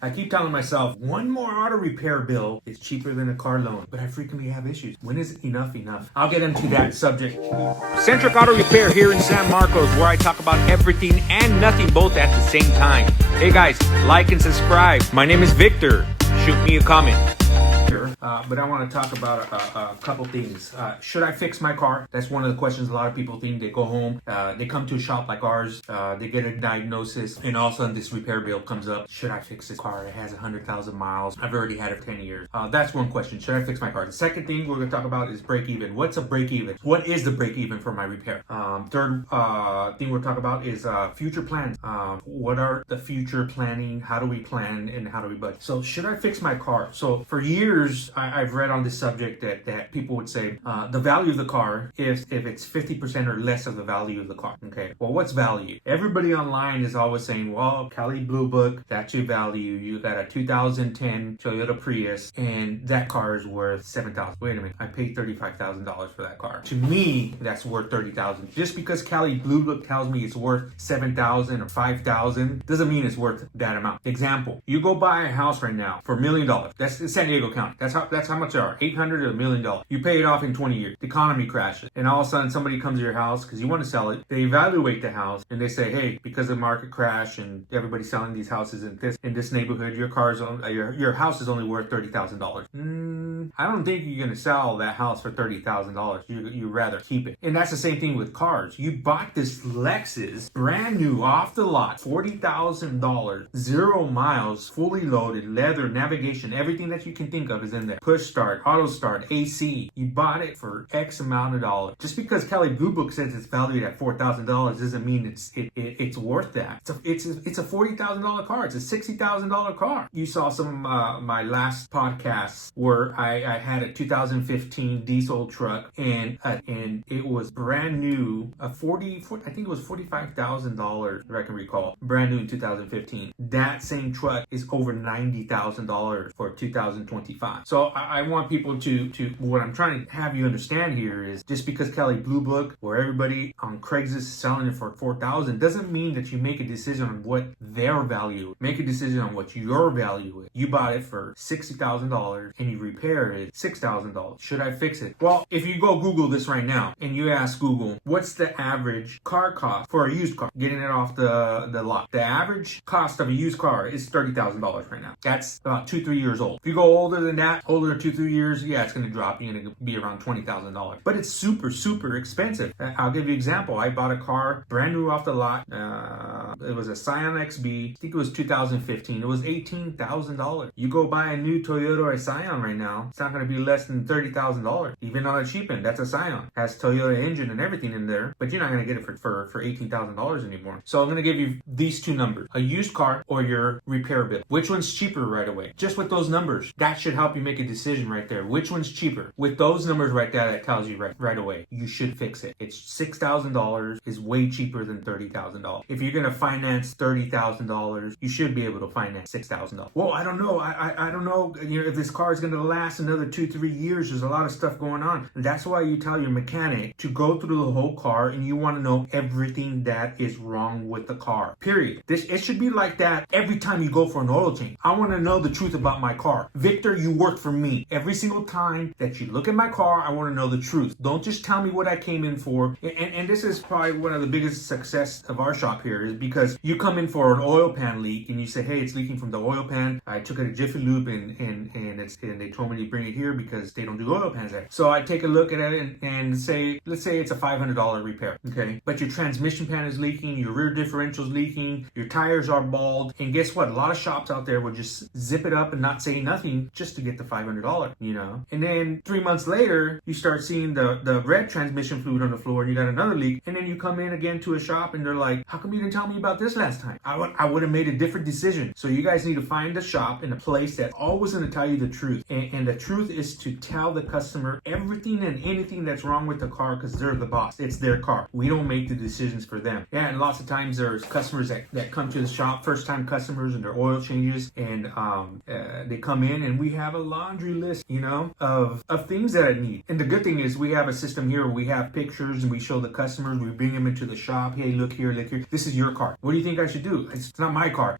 I keep telling myself, one more auto repair bill is cheaper than a car loan, but I frequently have issues. When is enough enough? I'll get into that subject. Centric Auto Repair here in San Marcos, where I talk about everything and nothing both at the same time. Hey guys, like and subscribe. My name is Victor. Shoot me a comment. But I want to talk about a couple things. Should I fix my car? That's one of the questions a lot of people think. They go home, they come to a shop like ours, they get a diagnosis, and all of a sudden this repair bill comes up. Should I fix this car? It has 100,000 miles. I've already had it for 10 years. That's one question. Should I fix my car? The second thing we're going to talk about is break even. What's a break even? What is the break even for my repair? Third thing we'll talk about is future plans. What are the future planning? How do we plan and how do we budget? So should I fix my car? So for years, I've read on this subject that people would say the value of the car if it's 50% or less of the value of the car. Okay, well, what's value? Everybody online is always saying, well, Cali Blue Book, that's your value. You got a 2010 Toyota Prius and that car is worth $7,000. Wait a minute, I paid $35,000 for that car. To me, that's worth $30,000. Just because Cali Blue Book tells me it's worth $7,000 or $5,000 doesn't mean it's worth that amount. Example, you go buy a house right now for $1 million. That's in San Diego County. That's how much they are, $800,000 to $1 million. You pay it off in 20 years. The economy crashes. And all of a sudden somebody comes to your house because you want to sell it. They evaluate the house and they say, hey, because of the market crash and everybody's selling these houses in this neighborhood, your house is only worth $30,000. I don't think you're going to sell that house for $30,000. You'd rather keep it. And that's the same thing with cars. You bought this Lexus, brand new, off the lot, $40,000, 0 miles, fully loaded, leather, navigation, everything that you can think of is in there. Push start, auto start, AC. You bought it for X amount of dollars. Just because Cali Blue Book says it's valued at $4,000 doesn't mean it's worth that. It's a $40,000 car. It's a $60,000 car. You saw some of my last podcasts where I had a 2015 diesel truck and it was brand new. I think it was $45,000 if I can recall. Brand new in 2015. That same truck is over $90,000 for 2025. So I want people to what I'm trying to have you understand here is just because Cali Blue Book or everybody on Craigslist is selling it for $4,000 doesn't mean that you make a decision on what their value is. Make a decision on what your value is. You bought it for $60,000 and you repair it $6,000. Should I fix it? Well, if you go Google this right now and you ask Google, what's the average car cost for a used car, getting it off the lot? The average cost of a used car is $30,000 right now. That's about 2-3 years old. If you go older than that, older 2-3 years, yeah, it's going to drop. You're going to be around $20,000. But it's super, super expensive. I'll give you an example. I bought a car brand new off the lot. It was a Scion XB. I think it was 2015. It was $18,000. You go buy a new Toyota or a Scion right now, it's not going to be less than $30,000. Even on the cheap end, that's a Scion. Has Toyota engine and everything in there, but you're not going to get it for $18,000 anymore. So I'm going to give you these two numbers, a used car or your repair bill. Which one's cheaper right away? Just with those numbers, that should help you make a decision right there. Which one's cheaper? With those numbers right there, that tells you right away, you should fix it. It's $6,000 is way cheaper than $30,000. If you're going to finance $30,000, you should be able to finance $6,000. Well, I don't know. I don't know, if this car is going to last another 2-3 years. There's a lot of stuff going on. That's why you tell your mechanic to go through the whole car and you want to know everything that is wrong with the car. Period. It should be like that every time you go for an oil change. I want to know the truth about my car. Victor, you work for me. Every single time that you look at my car, I want to know the truth. Don't just tell me what I came in for. And this is probably one of the biggest success of our shop here is because you come in for an oil pan leak and you say, hey, it's leaking from the oil pan. I took it to Jiffy Lube and they told me to bring it here because they don't do oil pans there. So I take a look at it and say, let's say it's a $500 repair. Okay. But your transmission pan is leaking, your rear differential is leaking, your tires are bald. And guess what? A lot of shops out there will just zip it up and not say nothing just to get the $500, And then 3 months later, you start seeing the red transmission fluid on the floor and you got another leak. And then you come in again to a shop and they're like, how come you didn't tell me about this last time? I would have made a different decision. So you guys need to find a shop in a place that's always going to tell you the truth. And the truth is to tell the customer everything and anything that's wrong with the car because they're the boss. It's their car. We don't make the decisions for them. Yeah, and lots of times there's customers that come to the shop, first-time customers, and their oil changes, and they come in and we have a laundry list, of things that I need. And the good thing is we have a system here where we have pictures and we show the customers, we bring them into the shop. Hey, look here. This is your car. What do you think I should do? It's not my car.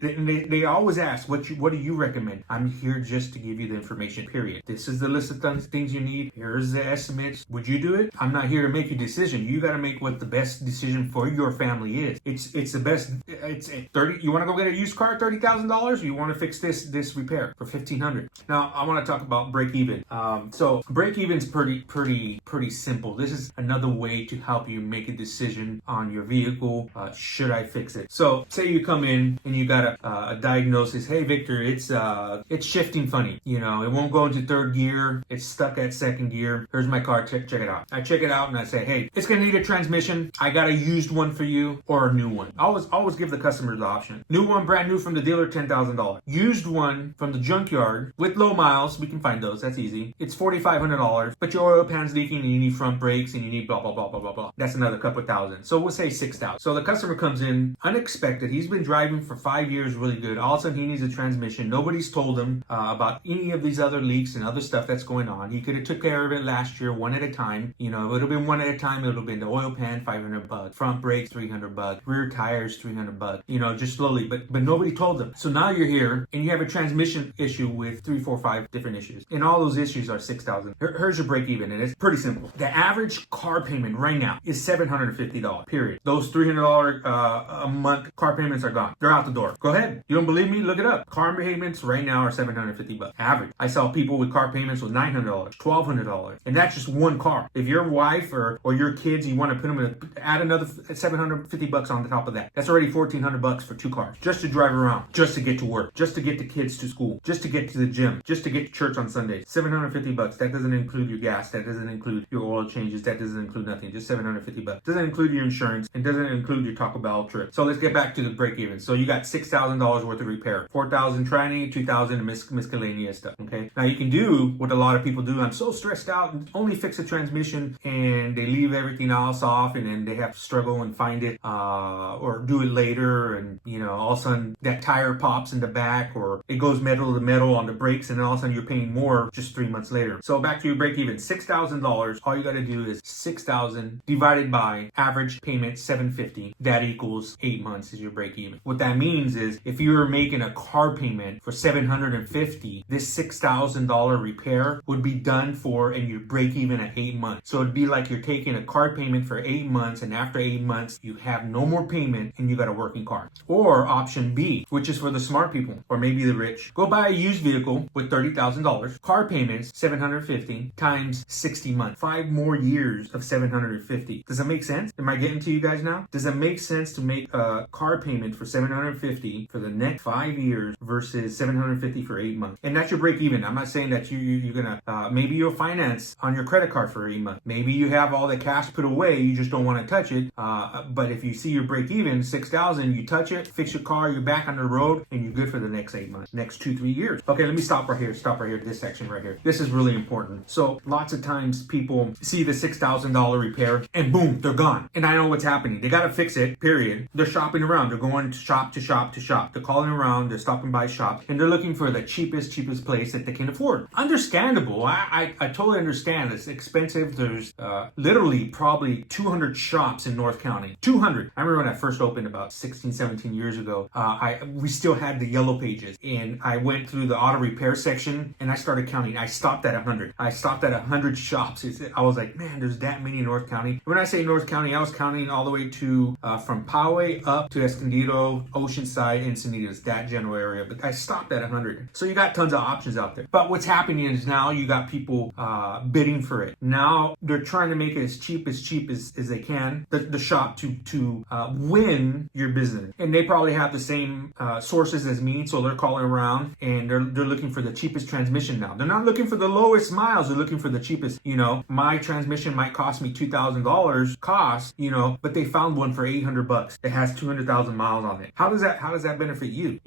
They always ask, what do you recommend? I'm here just to give you the information, period. This is the list of things you need. Here's the estimates. Would you do it? I'm not here to make a decision. You got to make what the best decision for your family is. It's the best. It's 30. You want to go get a used car, $30,000? You want to fix this repair for $1,500? Now I want to talk about break even. So break even is pretty simple. This is another way to help you make a decision on your vehicle. Should I fix it? So say you come in and you got a diagnosis. Hey Victor, it's shifting funny. It won't go into third gear. It's stuck at second gear. Here's my car. Check it out. I check it out and I say, hey, it's gonna need a transmission. I got a used one for you or a new one. Always give the customer the option. New one, brand new from the dealer, $10,000. Used one from the junkyard with low miles. We can find those. That's easy. It's $4,500. But your oil pan's leaking and you need front brakes and you need blah blah blah blah blah blah. That's another couple thousand. So we'll say $6,000. So the customer comes in unexpected. He's been driving for 5 years really good. All of a sudden he needs a transmission. Nobody's told him about any of these other leaks and other stuff that's going on. He could have took care of it last year, one at a time. It would have been one at a time. It would have been the oil pan, $500. Front brakes, $300. Rear tires, $300. Just slowly. But nobody told them. So now you're here and you have a transmission issue with 3, 4, 5 different issues. And all those issues are $6,000. Here's your break even, and it's pretty simple. The average car payment right now is $750. Period. Those $300 a month car payments are gone. They're out the door. Go ahead. You don't believe me? Look it up. Car payments right now are $750. Average. I saw people with car payments with $900, $1,200, and that's just one car. If your wife or your kids, you want to put them add another $750 on the top of that. That's already $1,400 for 2 cars just to drive around, just to get to work, just to get the kids to school, just to get to the gym, just to get to church on Sundays. $750. That doesn't include your gas. That doesn't include your oil changes. That doesn't include nothing. Just $750. Doesn't include your insurance. It doesn't include your Taco Bell trip. So let's get back to the break even. So you got $6,000 worth of repair, $4,000 training, $2,000 miscellaneous stuff. Okay. Now you can do what a lot of people do. I'm so stressed out and only fix a transmission, and they leave everything else off, and then they have to struggle and find it, or do it later, and all of a sudden that tire pops in the back, or it goes metal to metal on the brakes, and then all of a sudden you're paying more just 3 months later. So back to your break even, $6,000. All you got to do is 6,000 divided by average payment $750. That equals 8 months is your break even. What that means is if you were making a car payment for $750, this $6,000 repair would be done for, and you break even at 8 months. So it'd be like you're taking a car payment for 8 months, and after 8 months you have no more payment and you got a working car. Or option B, which is for the smart people or maybe the rich. Go buy a used vehicle with $30,000. Car payments $750 times 60 months. 5 more years of $750. Does that make sense? Am I getting to you guys now? Does it make sense to make a car payment for $750 for the next 5 years versus $750 for 8 months? And that's your break even. I'm not saying that you're gonna maybe you'll finance on your credit card for 8 months. Maybe you have all the cash put away, you just don't want to touch it. But if you see your break even $6,000, you touch it, fix your car, you're back on the road, and you're good for the next 8 months, next 2-3 years. Okay, let me stop right here. This section right here. This is really important. So lots of times people see the $6,000 repair and boom, they're gone. And I know what's happening. They got to fix it, period. They're shopping around. They're going shop to shop to shop. They're calling around. They're stopping by shop, and they're looking for the cheapest place that they can afford. Understandable. I totally understand. It's expensive. There's literally probably 200 shops in North County. 200. I remember when I first opened about 16, 17 years ago. We still had the yellow pages, and I went through the auto repair section and I started counting. I stopped at 100. I stopped at 100 shops. I was like, man, there's that many in North County. When I say North County, I was counting all the way to from Poway up to Escondido, Oceanside, Encinitas, that general area. But I stopped at 100. So you got tons of options out there. But what's happening is now you got people bidding for it. Now they're trying to make it as cheap as they can, the shop to win your business. And they probably have the same sources as me, so they're calling around and they're looking for the cheapest transmission now. They're not looking for the lowest miles, they're looking for the cheapest. My transmission might cost me $2,000 cost, but they found one for $800 that has 200,000 miles on it. How does that benefit you?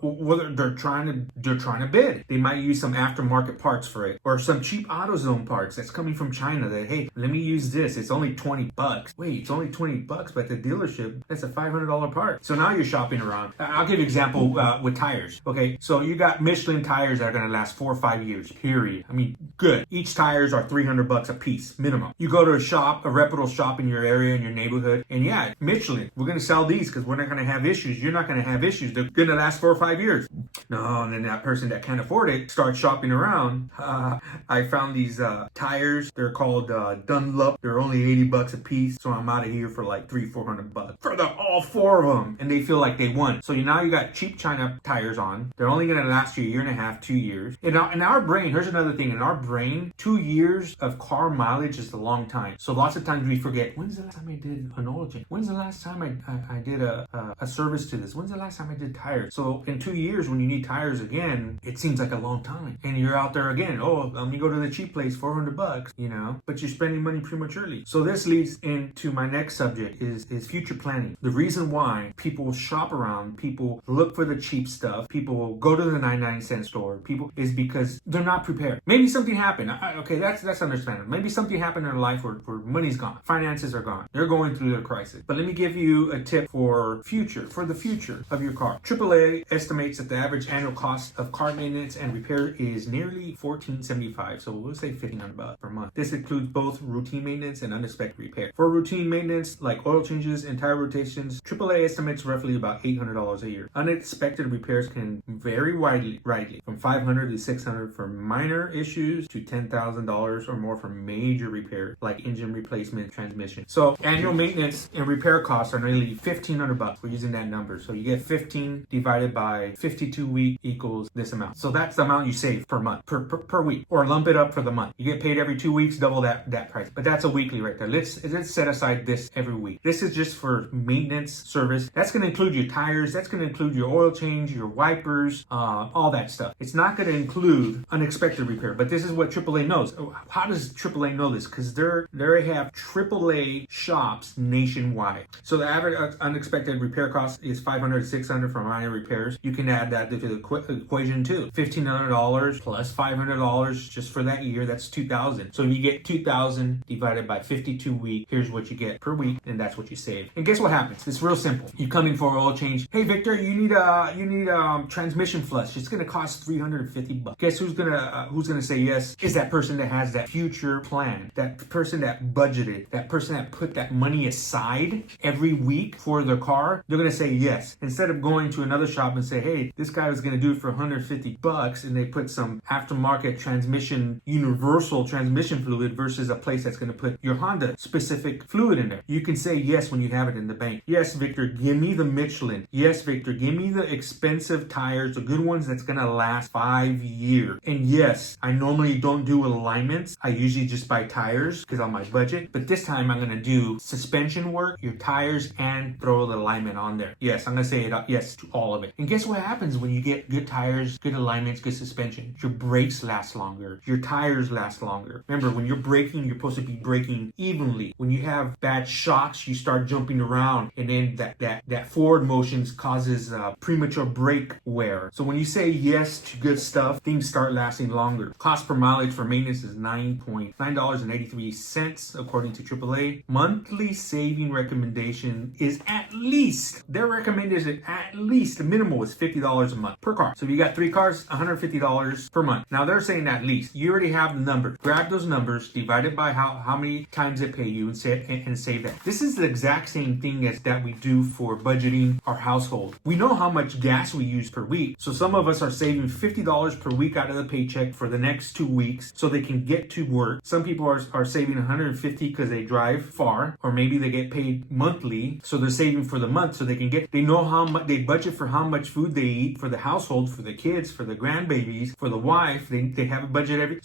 Whether they're trying to bid. They might use some aftermarket parts for it, or some cheap AutoZone parts that's coming from China that, hey, let me use this. It's only 20 bucks. Wait, it's only 20 bucks, but at the dealership, that's a $500 part. So now you're shopping around. I'll give you an example with tires. Okay, so you got Michelin tires that are going to last 4 or 5 years, period. I mean, good. Each tires are 300 bucks a piece, minimum. You go to a shop, a reputable shop in your area, in your neighborhood, and yeah, Michelin, we're going to sell these because we're not going to have issues. You're not going to have issues. They're going to last 4 or 5 years. No, and then that person that can't afford it starts shopping around. I found these tires. They're called Dunlop. They're only 80 bucks a piece. So I'm out of here for like 300-400 bucks for all 4 of them. And they feel like they won. So now you got cheap China tires on. They're only going to last you a year and a half, 2 years. In our brain, here's another thing. In our brain, 2 years of car mileage is a long time. So lots of times we forget, when's the last time I did an oil change? When's the last time I did a service to this? When's the last time I did tires? So in 2 years, when you need tires again, it seems like a long time. And you're out there again. Oh, let me go to the cheap place, 400 bucks, but you're spending money prematurely. So this leads into my next subject is future planning. The reason why people shop around, people look for the cheap stuff, people go to the 99-cent store, is because they're not prepared. Maybe something happened. Okay, that's understandable. Maybe something happened in their life where money's gone, finances are gone. They're going through a crisis. But let me give you a tip for the future of your car. AAA estimates that the average annual cost of car maintenance and repair is nearly $1,475. So we'll say $1,500 per month. This includes both routine maintenance and unexpected repair. For routine maintenance, like oil changes and tire rotations, AAA estimates roughly about $800 a year. Unexpected repairs can vary widely, from $500 to $600 for minor issues to $10,000 or more for major repairs like engine replacement, transmission. So annual maintenance and repair costs are nearly $1,500. We're using that number. So you get 15 divided by 52 weeks equals this amount. So that's the amount you save per month, per week, or lump it up for the month. You get paid every 2 weeks, double that price. But that's a weekly right there. Let's set aside this every week. This is just for maintenance service. That's going to include your tires. That's going to include your oil change, your wipers, all that stuff. It's not going to include unexpected repair, but this is what AAA knows. How does AAA know this? Because they have AAA shops nationwide. So the average unexpected repair cost is $500 to $600 for minor repairs. You can add that to the equation too. $1,500 plus $500 just for that year. That's $2,000. So you get $2,000 divided by 52 weeks. Here's what you get per week, and that's what you save. And guess what happens? It's real simple. You come in for an oil change. Hey Victor, you need a transmission flush. It's gonna cost $350. Guess who's gonna say yes? Is that person that has that future plan, that person that budgeted, that person that put that money aside every week for their car. They're gonna say yes. Instead of going to another shop and say, hey, this guy was gonna do it for $150, and they put some aftermarket universal transmission fluid versus a place that's gonna put your Honda specific fluid in there. You can say yes when you have it in the bank. Yes, Victor, give me the Michelin. Yes, Victor, give me the expensive tires, the good ones that's gonna last 5 years. And yes, I normally don't do alignments. I usually just buy tires because on my budget. But this time I'm gonna do suspension work, your tires, and throw the alignment on there. Yes, I'm gonna say it yes to all of it. And guess what happens when you get good tires, good alignments, good suspension? Your brakes last longer. Your tires last longer. Remember, when you're braking, you're supposed to be braking evenly. When you have bad shocks, you start jumping around, and then that forward motion causes premature brake wear. So when you say yes to good stuff, things start lasting longer. Cost per mileage for maintenance is $9.83 according to AAA. Monthly saving recommendation is at least, their recommendation at least, the minimal is $50 a month per car. So if you got 3 cars, $150 per month. Now they're saying at least. You already have the number. Grab those numbers, divide it by how many times they pay you, and save that. This is the exact same thing as that we do for budgeting our household. We know how much gas we use per week. So some of us are saving $50 per week out of the paycheck for the next 2 weeks so they can get to work. Some people are saving $150 because they drive far, or maybe they get paid monthly, so they're saving for the month so they know how much they budget for, how much food they eat for the household, for the kids, for the grandbabies, for the wife. They have a budget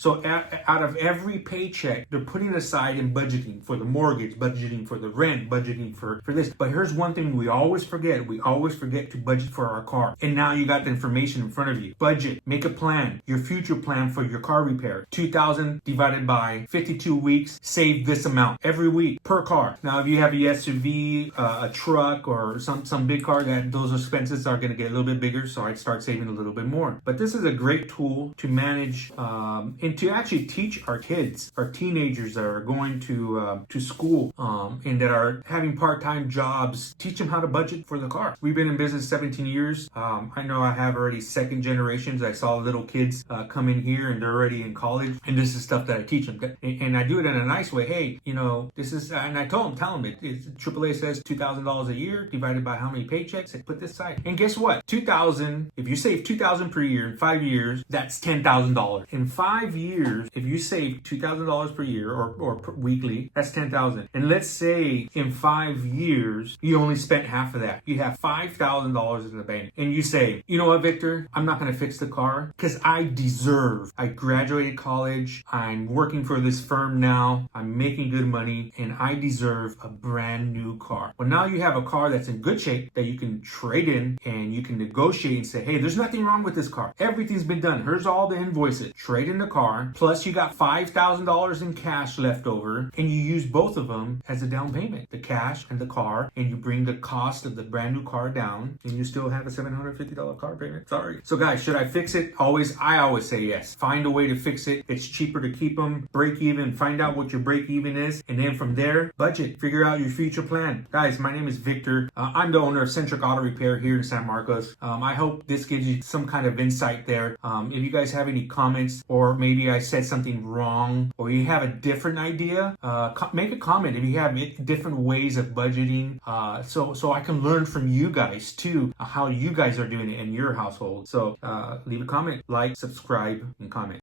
out of every paycheck, they're putting aside and budgeting for the mortgage, budgeting for the rent, budgeting for this. But here's one thing we always forget. We always forget to budget for our car. And now you got the information in front of you. Budget, make a plan, your future plan for your car repair. $2,000 divided by 52 weeks, save this amount every week per car. Now, if you have a SUV, a truck, or some big car, those expenses are going to get a little bit bigger. So I'd start saving a little bit more. But this is a great tool to manage and to actually teach our kids, our teenagers that are going to school and that are having part-time jobs, teach them how to budget for the car. We've been in business 17 years. I know I have already second generations. I saw little kids come in here and they're already in college, and this is stuff that I teach them. And I do it in a nice way. Hey, this is, and I tell them AAA says $2,000 a year divided by how many paychecks. I put this aside. And guess what? If you save $2,000 per year in 5 years, that's $10,000. In 5 years, if you save $2,000 per year or weekly, that's $10,000. And let's say in 5 years, you only spent half of that. You have $5,000 in the bank. And you say, you know what, Victor? I'm not going to fix the car because I graduated college. I'm working for this firm now. I'm making good money and I deserve a brand new car. Well, now you have a car that's in good shape that you can trade in and you can negotiate and say, hey, there's nothing wrong with this car. Everything's been done. Here's all the invoices. Trade in the car. Plus you got $5,000 in cash left over and you use both of them as a down payment, the cash and the car, and you bring the cost of the brand new car down and you still have a $750 car payment. Sorry. So guys, should I fix it? I always say yes. Find a way to fix it. It's cheaper to keep them, break even, find out what your break even is, and then from there, budget, figure out your future plan. Guys, my name is Victor. I'm the owner of Centric Auto Repair here in San Marcos. I hope this gives you some kind of insight there. If you guys have any comments, or maybe I said something wrong, or you have a different idea, make a comment if you have different ways of budgeting, so I can learn from you guys too, how you guys are doing it in your household. So leave a comment, like, subscribe, and comment.